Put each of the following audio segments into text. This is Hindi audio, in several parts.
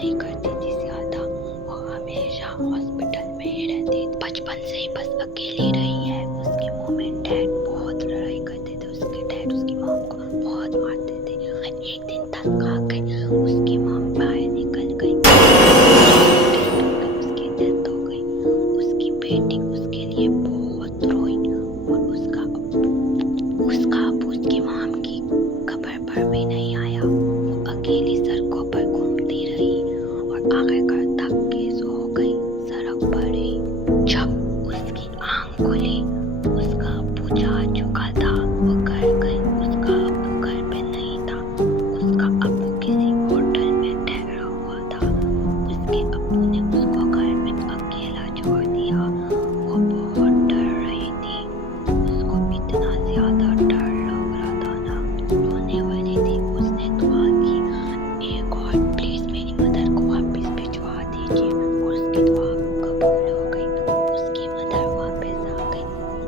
नहीं करती थी ज़्यादा, वो हमेशा हॉस्पिटल में ही रहती। बचपन से ही बस अकेली रही है। उसके मॉम एंड डैड बहुत लड़ाई करते थे। उसके डैड उसकी मॉम को बहुत मारते थे। एक दिन तंग आ गई, उसकी मॉम बाहर निकल गई, उसकी डेथ हो गई। उसकी बेटी उसके लिए बहुत रोई और उसका अब्बू उसकी मॉम की खबर पर भी नहीं आया। वो अकेली सड़कों पर घूमती रही और आखिरकार थक के सो गई सड़क पर ही। जब उसकी आँख खुली, उसका अब्बू जा चुका था। वो घर गई, उसका अब्बू घर पे नहीं था। उसका अब्बू किसी होटल में ठहरा हुआ था। उसके अब्बू ने उसको घर में अकेला छोड़ दिया। वो बहुत डर रही थी। उसको इतना ज्यादा डर लग रहा था ना, रोने वाली थी। उसने दुआ की, ए गॉड प्लीज मेरी मदर को वापस भिजवा दीजिए। और उसकी दुआ कबूल हो गई। उसकी मदर वापस आ गई।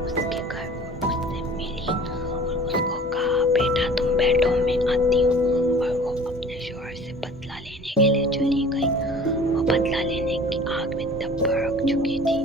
उसके घर वो उससे मिली और उसको कहा, बेटा तुम बैठो, मैं आती हूँ। और वो अपने शौहर से बदला लेने के लिए चली गई। वो बदला लेने की आग में तब भड़क चुकी थी।